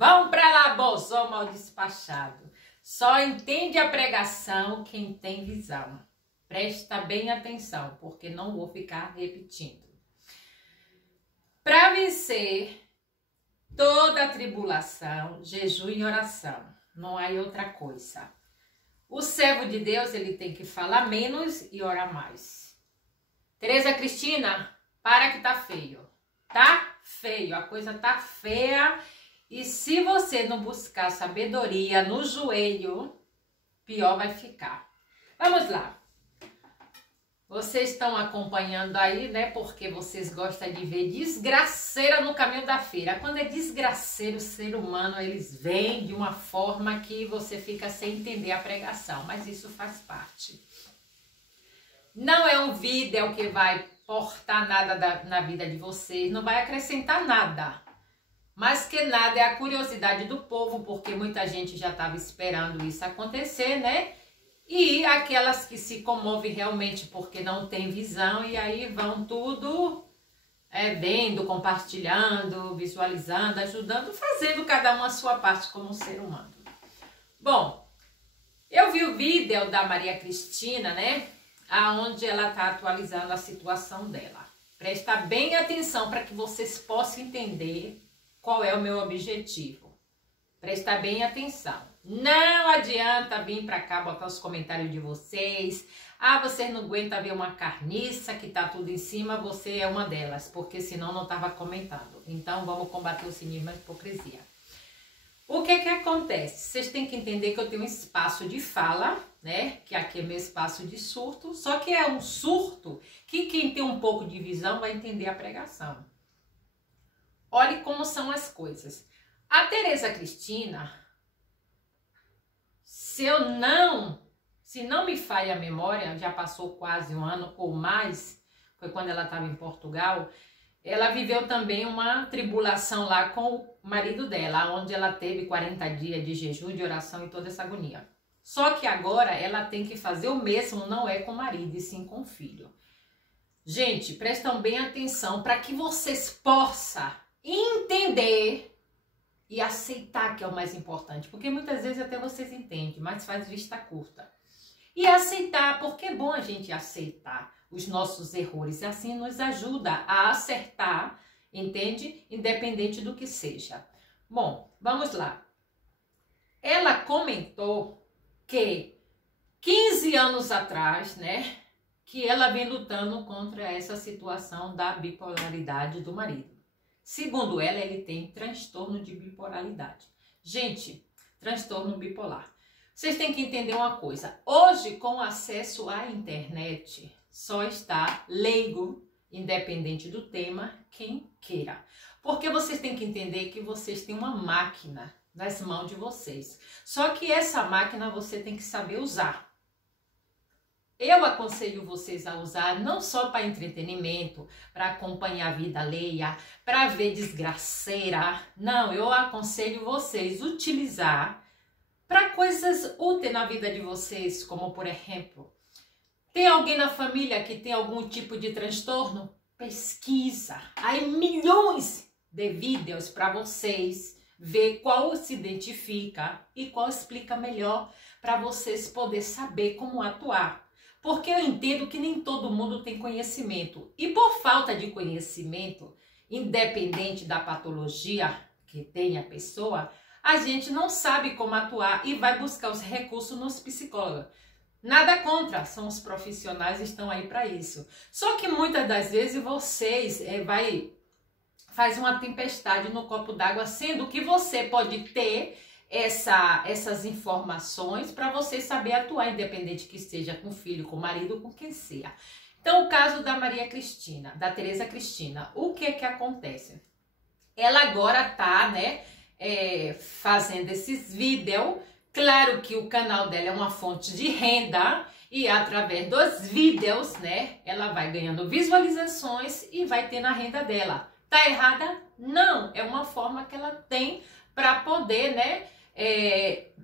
Vão pra lá, bolsão mal despachado. Só entende a pregação quem tem visão. Presta bem atenção, porque não vou ficar repetindo. Para vencer toda a tribulação, jejum e oração. Não há outra coisa. O servo de Deus, ele tem que falar menos e orar mais. Tereza Cristina, para que tá feio. Tá feio, a coisa tá feia. E se você não buscar sabedoria no joelho, pior vai ficar. Vamos lá. Vocês estão acompanhando aí, né? Porque vocês gostam de ver desgraceira no caminho da feira. Quando é desgraceiro, o ser humano, eles vêm de uma forma que você fica sem entender a pregação. Mas isso faz parte. Não é um vídeo que vai portar nada na vida de vocês, não vai acrescentar nada. Mas que nada é a curiosidade do povo, porque muita gente já estava esperando isso acontecer, né? E aquelas que se comovem realmente porque não tem visão, e aí vão tudo vendo, compartilhando, visualizando, ajudando, fazendo cada um a sua parte como ser humano. Bom, eu vi o vídeo da Maria Cristina, né? Aonde ela está atualizando a situação dela. Presta bem atenção para que vocês possam entender qual é o meu objetivo. Presta bem atenção. Não adianta vir para cá botar os comentários de vocês. Ah, você não aguenta ver uma carniça que tá tudo em cima, você é uma delas, porque senão não tava comentando. Então vamos combater o cinismo e a hipocrisia. O que acontece? Vocês têm que entender que eu tenho um espaço de fala, né? Que aqui é meu espaço de surto, só que é um surto que quem tem um pouco de visão vai entender a pregação. Olhe como são as coisas. A Tereza Cristina, se não me falha a memória, já passou quase um ano ou mais, foi quando ela estava em Portugal, ela viveu também uma tribulação lá com o marido dela, onde ela teve 40 dias de jejum, de oração e toda essa agonia. Só que agora ela tem que fazer o mesmo, não é com o marido, e sim com o filho. Gente, prestam bem atenção para que vocês possam entender e aceitar, que é o mais importante, porque muitas vezes até vocês entendem, mas faz vista curta. E aceitar, porque é bom a gente aceitar os nossos erros, e assim nos ajuda a acertar, entende? Independente do que seja. Bom, vamos lá. Ela comentou que 15 anos atrás, né, que ela vem lutando contra essa situação da bipolaridade do marido. Segundo ela, ele tem transtorno de bipolaridade. Gente, transtorno bipolar. Vocês têm que entender uma coisa. Hoje, com acesso à internet, só está leigo, independente do tema, quem queira. Porque vocês têm que entender que vocês têm uma máquina nas mãos de vocês. Só que essa máquina você tem que saber usar. Eu aconselho vocês a usar não só para entretenimento, para acompanhar a vida alheia, para ver desgraceira. Não, eu aconselho vocês a utilizar para coisas úteis na vida de vocês, como por exemplo, tem alguém na família que tem algum tipo de transtorno? Pesquisa. Há milhões de vídeos para vocês ver qual se identifica e qual explica melhor para vocês poderem saber como atuar. Porque eu entendo que nem todo mundo tem conhecimento. E por falta de conhecimento, independente da patologia que tem a pessoa, a gente não sabe como atuar e vai buscar os recursos nos psicólogos. Nada contra, são os profissionais que estão aí para isso. Só que muitas das vezes vocês faz uma tempestade no copo d'água, sendo que você pode ter essas informações para você saber atuar, independente que esteja com filho, com marido, com quem seja. Então, o caso da Maria Cristina, da Tereza Cristina, o que acontece? Ela agora tá, né, fazendo esses vídeos. Claro que o canal dela é uma fonte de renda e através dos vídeos, né, ela vai ganhando visualizações e vai ter na renda dela. Tá errada? Não, é uma forma que ela tem para poder, né,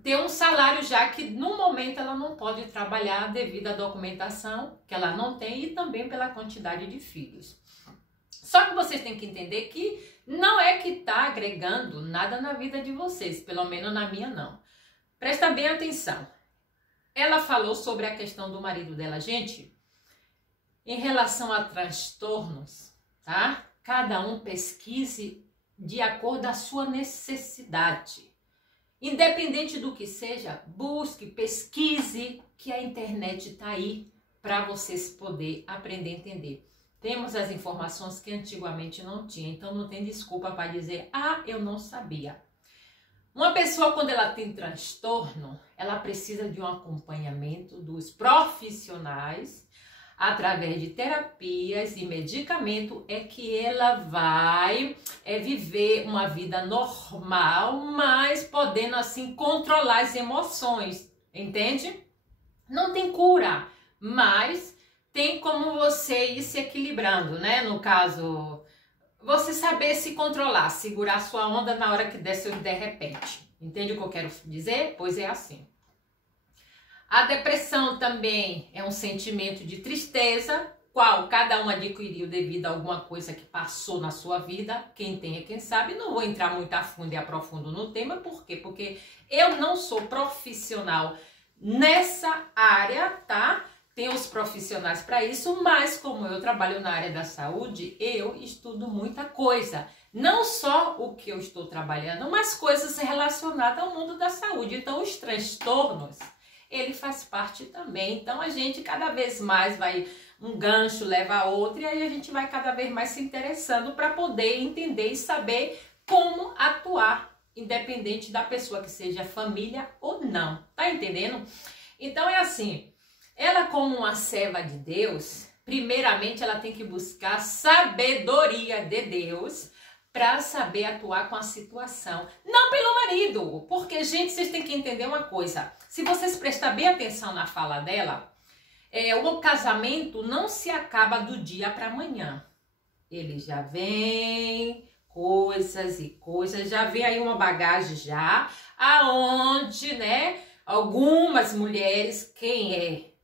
ter um salário, já que no momento ela não pode trabalhar devido à documentação que ela não tem e também pela quantidade de filhos. Só que vocês têm que entender que não é que está agregando nada na vida de vocês, pelo menos na minha não. Presta bem atenção. Ela falou sobre a questão do marido dela. Gente, em relação a transtornos, tá? Cada um pesquise de acordo com a sua necessidade. Independente do que seja, busque, pesquise, que a internet está aí para vocês poderem aprender a entender. Temos as informações que antigamente não tinha, então não tem desculpa para dizer, ah, eu não sabia. Uma pessoa, quando ela tem transtorno, ela precisa de um acompanhamento dos profissionais, através de terapias e medicamento, é que ela vai viver uma vida normal, mas podendo assim controlar as emoções, entende? Não tem cura, mas tem como você ir se equilibrando, né? No caso, você saber se controlar, segurar sua onda na hora que der seu de repente. Entende o que eu quero dizer? Pois é assim. A depressão também é um sentimento de tristeza, qual cada um adquiriu devido a alguma coisa que passou na sua vida. Quem tem é quem sabe. Não vou entrar muito a fundo e aprofundo no tema. Por quê? Porque eu não sou profissional nessa área, tá? Tem os profissionais para isso, mas como eu trabalho na área da saúde, eu estudo muita coisa. Não só o que eu estou trabalhando, mas coisas relacionadas ao mundo da saúde. Então, os transtornos, ele faz parte também. Então, a gente cada vez mais vai, um gancho leva a outro, e aí a gente vai cada vez mais se interessando para poder entender e saber como atuar, independente da pessoa que seja família ou não. Tá entendendo? Então, é assim, ela como uma serva de Deus, primeiramente ela tem que buscar sabedoria de Deus para saber atuar com a situação. Não pelo marido, porque, gente, vocês têm que entender uma coisa. Se vocês prestarem bem atenção na fala dela, o casamento não se acaba do dia para amanhã. Ele já vem, coisas e coisas, já vem aí uma bagagem já, aonde, né, algumas mulheres, quem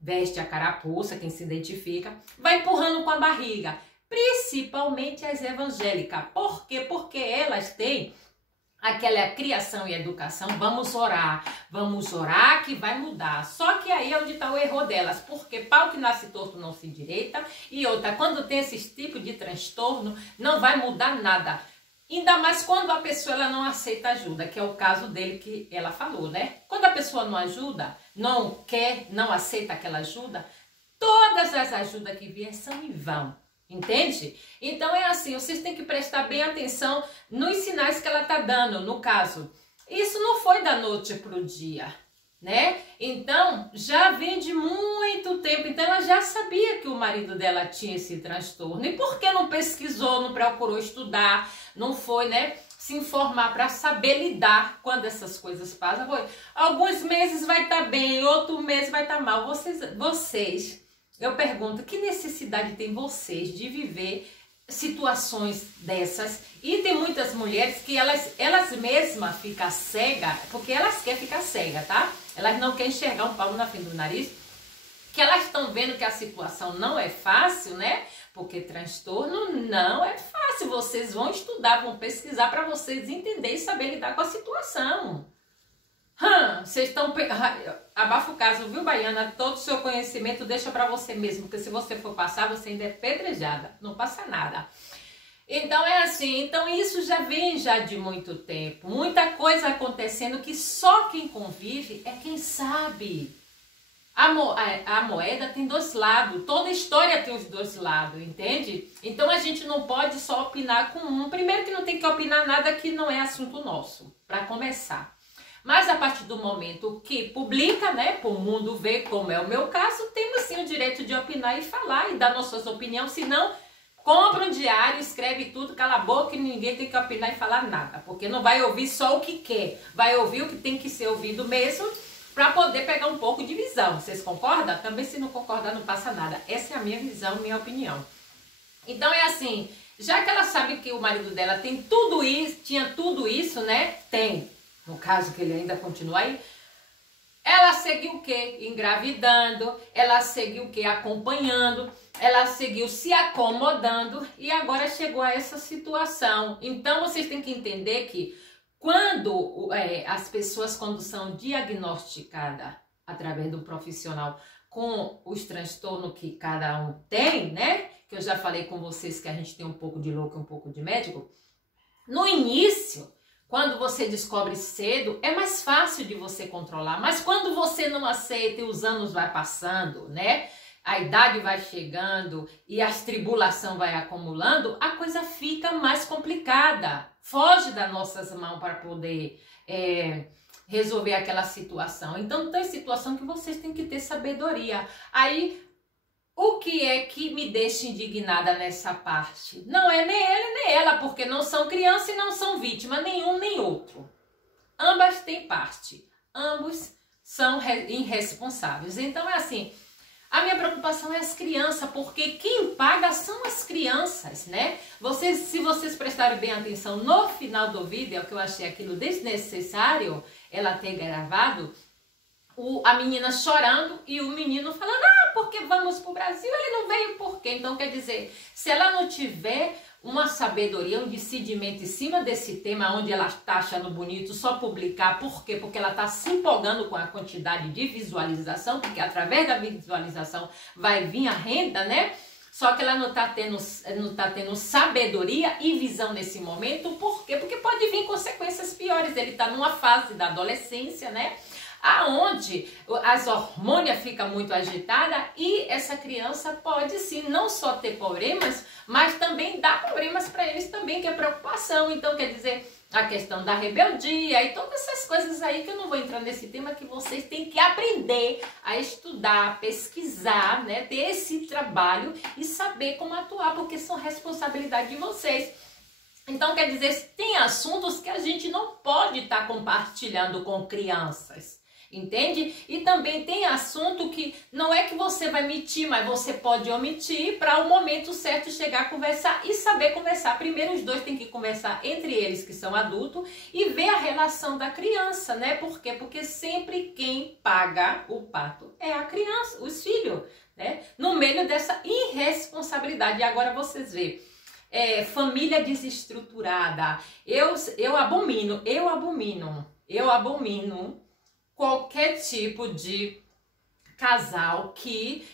veste a carapuça, quem se identifica, vai empurrando com a barriga. Principalmente as evangélicas. Por quê? Porque elas têm aquela criação e educação, vamos orar que vai mudar. Só que aí é onde está o erro delas, porque pau que nasce torto não se endireita, e outra, quando tem esse tipo de transtorno, não vai mudar nada. Ainda mais quando a pessoa ela não aceita ajuda, que é o caso dele que ela falou, né? Quando a pessoa não ajuda, não quer, não aceita aquela ajuda, todas as ajudas que vier são em vão. Entende? Então é assim, vocês têm que prestar bem atenção nos sinais que ela tá dando. No caso, isso não foi da noite pro dia, né? Então, já vem de muito tempo. Então, ela já sabia que o marido dela tinha esse transtorno. E por que não pesquisou, não procurou estudar, não foi, né, se informar para saber lidar quando essas coisas passam? Alguns meses vai estar bem, outro mês vai estar mal. Vocês, eu pergunto, que necessidade tem vocês de viver situações dessas? E tem muitas mulheres que elas mesmas ficam cegas, porque elas querem ficar cegas, tá? Elas não querem enxergar um palmo na frente do nariz, que elas estão vendo que a situação não é fácil, né? Porque transtorno não é fácil. Vocês vão estudar, vão pesquisar para vocês entenderem e saber lidar com a situação. Vocês estão... Abafa o caso, viu, Baiana? Todo o seu conhecimento deixa para você mesmo, porque se você for passar, você ainda é pedrejada. Não passa nada. Então é assim, então isso já vem já de muito tempo. Muita coisa acontecendo que só quem convive é quem sabe. A moeda tem dois lados, toda história tem os dois lados, entende? Então a gente não pode só opinar com um. Primeiro que não tem que opinar nada que não é assunto nosso, para começar. Mas a partir do momento que publica, né, para o mundo ver, como é o meu caso, temos sim o direito de opinar e falar e dar nossas opiniões. Se não, compra um diário, escreve tudo, cala a boca e ninguém tem que opinar e falar nada. Porque não vai ouvir só o que quer, vai ouvir o que tem que ser ouvido mesmo, para poder pegar um pouco de visão. Vocês concordam? Também, se não concordar, não passa nada. Essa é a minha visão, minha opinião. Então é assim, já que ela sabe que o marido dela tem tudo isso, tinha tudo isso, né? Tem. No caso que ele ainda continua aí, Ela seguiu o quê? Engravidando, ela seguiu o quê? Acompanhando, ela seguiu se acomodando e agora chegou a essa situação. Então, vocês têm que entender que quando as pessoas, quando são diagnosticadas através do profissional com os transtornos que cada um tem, né? Que eu já falei com vocês que a gente tem um pouco de louco e um pouco de médico. No início, quando você descobre cedo, é mais fácil de você controlar. Mas quando você não aceita e os anos vai passando, né? A idade vai chegando e as tribulações vai acumulando, a coisa fica mais complicada. Foge das nossas mãos para poder resolver aquela situação. Então, tem situação que vocês têm que ter sabedoria. Aí, o que é que me deixa indignada nessa parte? Não é nem ele nem ela, porque não são crianças e não são vítimas, nenhum nem outro. Ambas têm parte, ambos são irresponsáveis. Então é assim, a minha preocupação é as crianças, porque quem paga são as crianças, né? Se vocês prestarem bem atenção no final do vídeo, é o que eu achei aquilo desnecessário, ela ter gravado, a menina chorando e o menino falando, porque vamos pro Brasil, ele não veio por quê? Então, quer dizer, se ela não tiver uma sabedoria, um discernimento em cima desse tema, onde ela está achando bonito só publicar, por quê? Porque ela está se empolgando com a quantidade de visualização, porque através da visualização vai vir a renda, né? Só que ela não tá tendo sabedoria e visão nesse momento, por quê? Porque pode vir consequências piores, ele está numa fase da adolescência, né? Aonde as hormônios ficam muito agitadas e essa criança pode sim não só ter problemas, mas também dar problemas para eles também, que é preocupação. Então, quer dizer, a questão da rebeldia e todas essas coisas aí que eu não vou entrar nesse tema, que vocês têm que aprender a estudar, pesquisar, né? Ter esse trabalho e saber como atuar, porque são responsabilidade de vocês. Então, quer dizer, tem assuntos que a gente não pode estar compartilhando com crianças. Entende? E também tem assunto que não é que você vai omitir, mas você pode omitir para o momento certo chegar a conversar e saber conversar. Primeiro os dois têm que conversar entre eles que são adultos e ver a relação da criança, né? Por quê? Porque sempre quem paga o pato é a criança, os filhos, né? No meio dessa irresponsabilidade. E agora vocês veem. Família desestruturada. Eu abomino qualquer tipo de casal que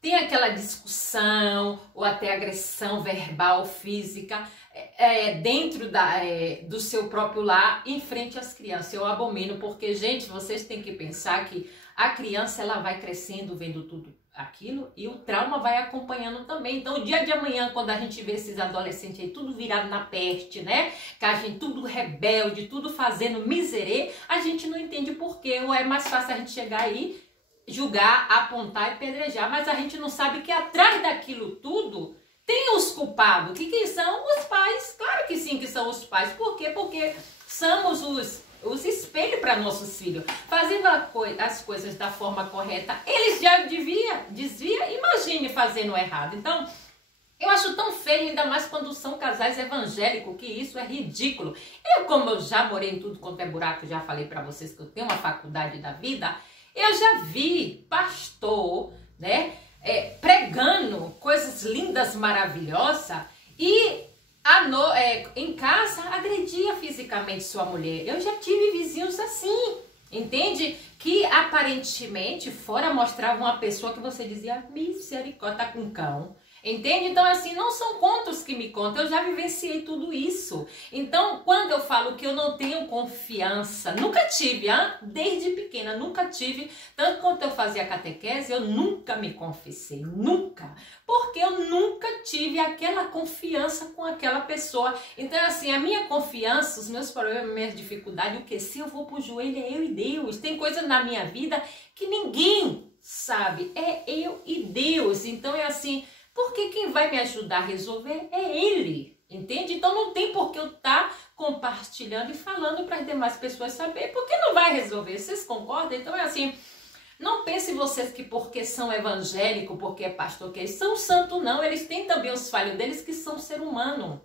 tem aquela discussão ou até agressão verbal, física dentro do seu próprio lar em frente às crianças. Eu abomino porque, gente, vocês têm que pensar que a criança ela vai crescendo vendo tudo aquilo e o trauma vai acompanhando também. Então, o dia de amanhã, quando a gente vê esses adolescentes aí tudo virado na peste, né? Que a gente tudo rebelde, tudo fazendo miserê, a gente não entende por quê. Ou é mais fácil a gente chegar aí, julgar, apontar e pedrejar, mas a gente não sabe que atrás daquilo tudo tem os culpados. Que são os pais. Claro que sim, que são os pais. Por quê? Porque somos os espelhos para nossos filhos. Fazendo as coisas da forma correta, eles já desvia, imagine fazendo errado. Então, eu acho tão feio, ainda mais quando são casais evangélicos, que isso é ridículo. Como eu já morei em tudo quanto é buraco, já falei para vocês que eu tenho uma faculdade da vida, eu já vi pastor, né, pregando coisas lindas, maravilhosas, e em casa agredia fisicamente sua mulher. Eu já tive vizinhos assim, entende? Que aparentemente fora mostrava uma pessoa que você dizia, misericórdia, tá com cão. Entende? Então, assim, não são contos que me contam, eu já vivenciei tudo isso. Então, quando eu falo que eu não tenho confiança, nunca tive, desde pequena, nunca tive. Tanto quanto eu fazia catequese, eu nunca me confessei, nunca. Porque eu nunca tive aquela confiança com aquela pessoa. Então, assim, a minha confiança, os meus problemas, minhas dificuldades, o que se eu vou pro joelho é eu e Deus. Tem coisas na minha vida que ninguém sabe, é eu e Deus. Então, é assim... Porque quem vai me ajudar a resolver é ele, entende? Então não tem por que eu estar compartilhando e falando para as demais pessoas saber, porque não vai resolver. Vocês concordam? Então é assim, não pense vocês que porque são evangélicos, porque é pastor, que eles são santos, não. Eles têm também os falhos deles que são ser humano.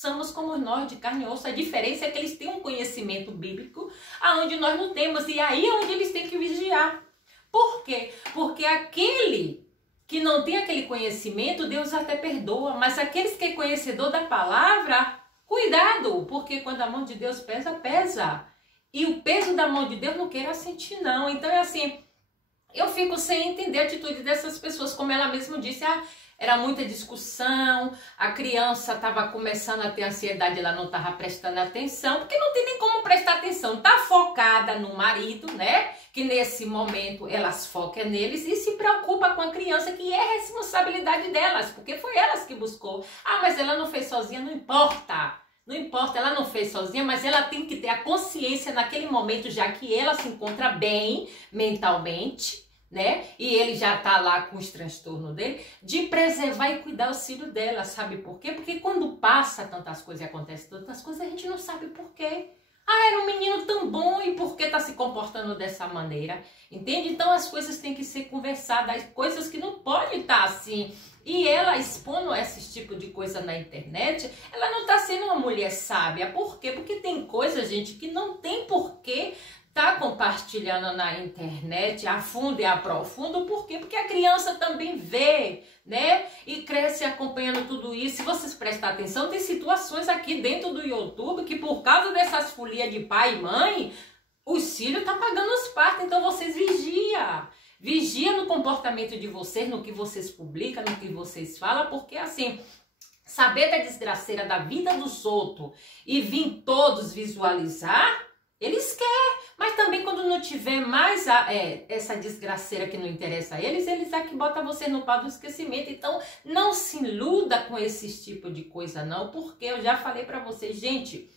somos como nós, de carne e osso. A diferença é que eles têm um conhecimento bíblico aonde nós não temos, e aí é onde eles têm que vigiar. Por quê? Porque aquele que não tem aquele conhecimento, Deus até perdoa, mas aqueles que é conhecedor da palavra, cuidado, porque quando a mão de Deus pesa, pesa. E o peso da mão de Deus não queira sentir, não. Então é assim, eu fico sem entender a atitude dessas pessoas, como ela mesma disse, era muita discussão, a criança estava começando a ter ansiedade, ela não estava prestando atenção, porque não tem nem como prestar atenção, tá focada no marido, né? Que nesse momento elas focam neles e se preocupa com a criança, que é responsabilidade delas, porque foi elas que buscou. Mas ela não fez sozinha, não importa. Não importa, ela não fez sozinha, mas ela tem que ter a consciência naquele momento, já que ela se encontra bem mentalmente, né? E ele já tá lá com os transtornos dele, de preservar e cuidar os filhos dela, sabe por quê? Porque quando passa tantas coisas e acontece tantas coisas, a gente não sabe por quê. Era um menino tão bom e por que tá se comportando dessa maneira? Entende? Então as coisas têm que ser conversadas, coisas que não podem estar assim. E ela expondo esse tipo de coisa na internet, ela não tá sendo uma mulher sábia. Por quê? Porque tem coisa, gente, que não tem porquê tá compartilhando na internet a fundo e a profundo. Por quê? Porque a criança também vê, né? E cresce acompanhando tudo isso. Se vocês prestarem atenção, tem situações aqui dentro do YouTube que por causa dessas folias de pai e mãe, os filhos tá pagando os partos. Então vocês vigia no comportamento de vocês, no que vocês publicam, no que vocês falam, porque assim, saber da desgraceira da vida dos outros e vir todos visualizar, eles querem, mas também quando não tiver mais essa desgraceira que não interessa a eles é que bota você no pau do esquecimento. Então não se iluda com esse tipo de coisa não, porque eu já falei pra vocês, gente,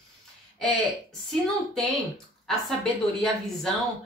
se não tem a sabedoria, a visão,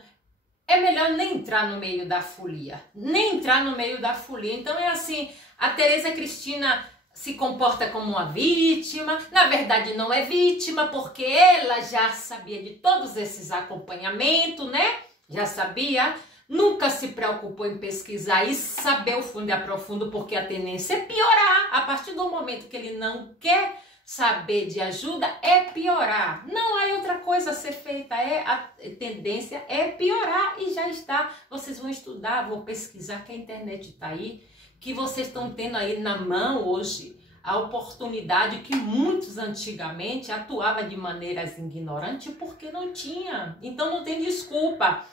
é melhor nem entrar no meio da folia, Então é assim, a Tereza Cristina se comporta como uma vítima, na verdade não é vítima, porque ela já sabia de todos esses acompanhamentos, né? Já sabia, nunca se preocupou em pesquisar e saber o fundo e a profundo, porque a tendência é piorar. A partir do momento que ele não quer saber de ajuda, é piorar. Não há outra coisa a ser feita, a tendência é piorar e já está. Vocês vão estudar, vão pesquisar, que a internet está aí, que vocês estão tendo aí na mão hoje a oportunidade que muitos antigamente atuavam de maneiras ignorantes porque não tinha. Então não tem desculpa.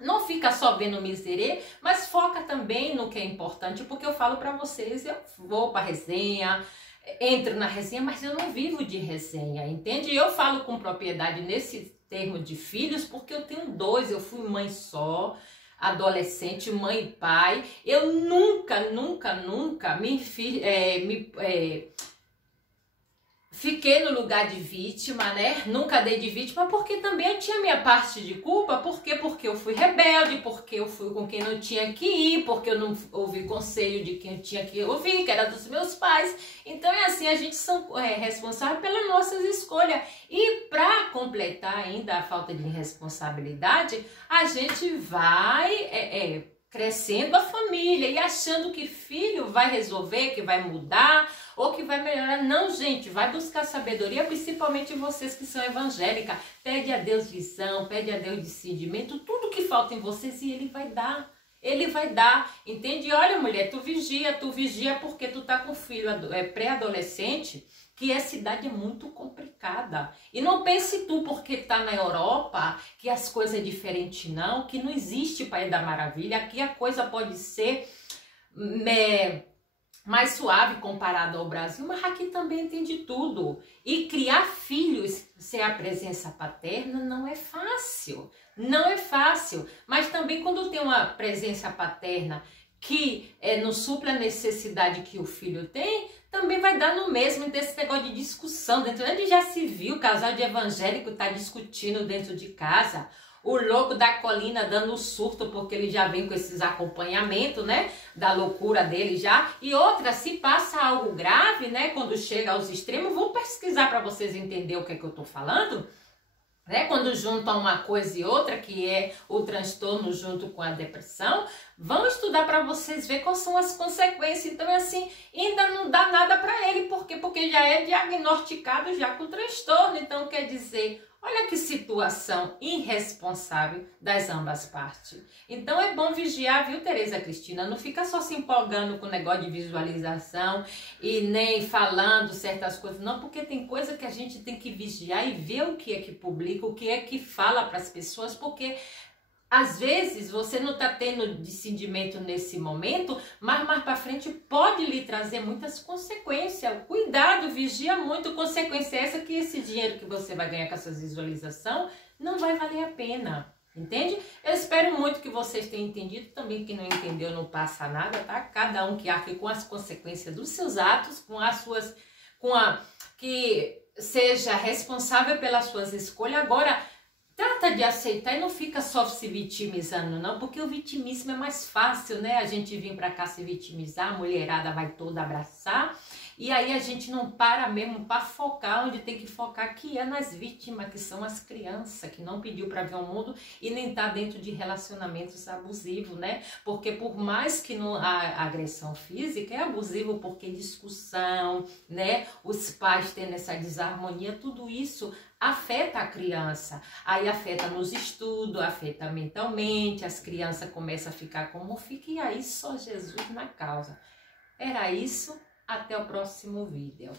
Não fica só vendo miserê, mas foca também no que é importante, porque eu falo para vocês, eu vou para resenha, entro na resenha, mas eu não vivo de resenha, entende? Eu falo com propriedade nesse termo de filhos, porque eu tenho 2, eu fui mãe só, adolescente, mãe e pai. Eu nunca fiquei no lugar de vítima, né? Nunca dei de vítima, porque também eu tinha minha parte de culpa. Por quê? Porque eu fui rebelde, porque eu fui com quem não tinha que ir, porque eu não ouvi conselho de quem eu tinha que ouvir, que era dos meus pais. Então é assim, a gente é responsável pelas nossas escolhas. E para completar ainda a falta de responsabilidade, a gente vai crescendo a família e achando que filho vai resolver, que vai mudar ou que vai melhorar. Não, gente, vai buscar sabedoria, principalmente vocês que são evangélicas. Pede a Deus visão, pede a Deus discernimento, tudo que falta em vocês e Ele vai dar. Ele vai dar, entende? Olha, mulher, tu vigia porque tu tá com filho pré-adolescente, que essa idade é muito complicada. E não pense tu, porque tá na Europa, que as coisas é diferente não, que não existe Pai da Maravilha. Aqui a coisa pode ser mais suave comparado ao Brasil, mas aqui também tem de tudo. E criar filhos sem a presença paterna não é fácil. Não é fácil, mas também quando tem uma presença paterna que não supre a necessidade que o filho tem, também vai dar no mesmo desse negócio de discussão. Dentro onde já se viu, o casal de evangélico tá discutindo dentro de casa, o louco da colina dando surto porque ele já vem com esses acompanhamentos, né, da loucura dele já. E outra, se passa algo grave, né, quando chega aos extremos, vou pesquisar para vocês entenderem o que é que eu tô falando. né? Quando juntam uma coisa e outra, que é o transtorno junto com a depressão, vão estudar para vocês ver quais são as consequências. Então, é assim, ainda não dá nada para ele, por quê? Porque já é diagnosticado já com transtorno. Então, quer dizer, olha que situação irresponsável das ambas partes. Então, é bom vigiar, viu, Tereza Cristina? Não fica só se empolgando com o negócio de visualização e nem falando certas coisas, não, porque tem coisa que a gente tem que vigiar e ver o que é que publica, o que é que fala para as pessoas, porque às vezes você não está tendo discernimento nesse momento, mas mais para frente pode lhe trazer muitas consequências. Cuidado, vigia muito. Consequência é essa, que esse dinheiro que você vai ganhar com essa visualização não vai valer a pena. Entende? Eu espero muito que vocês tenham entendido. Também, quem não entendeu, não passa nada, tá? Cada um que arque com as consequências dos seus atos, que seja responsável pelas suas escolhas. Agora, trata de aceitar e não fica só se vitimizando, não, porque o vitimismo é mais fácil, né? A gente vir pra cá se vitimizar, a mulherada vai toda abraçar, e aí a gente não para mesmo para focar onde tem que focar, que é nas vítimas, que são as crianças, que não pediu para ver o mundo e nem tá dentro de relacionamentos abusivos, né? Porque por mais que não, a agressão física é abusivo, porque discussão, né? Os pais tendo essa desarmonia, tudo isso afeta a criança, aí afeta nos estudos, afeta mentalmente, as crianças começam a ficar como fica, e aí só Jesus na causa. Era isso, até o próximo vídeo.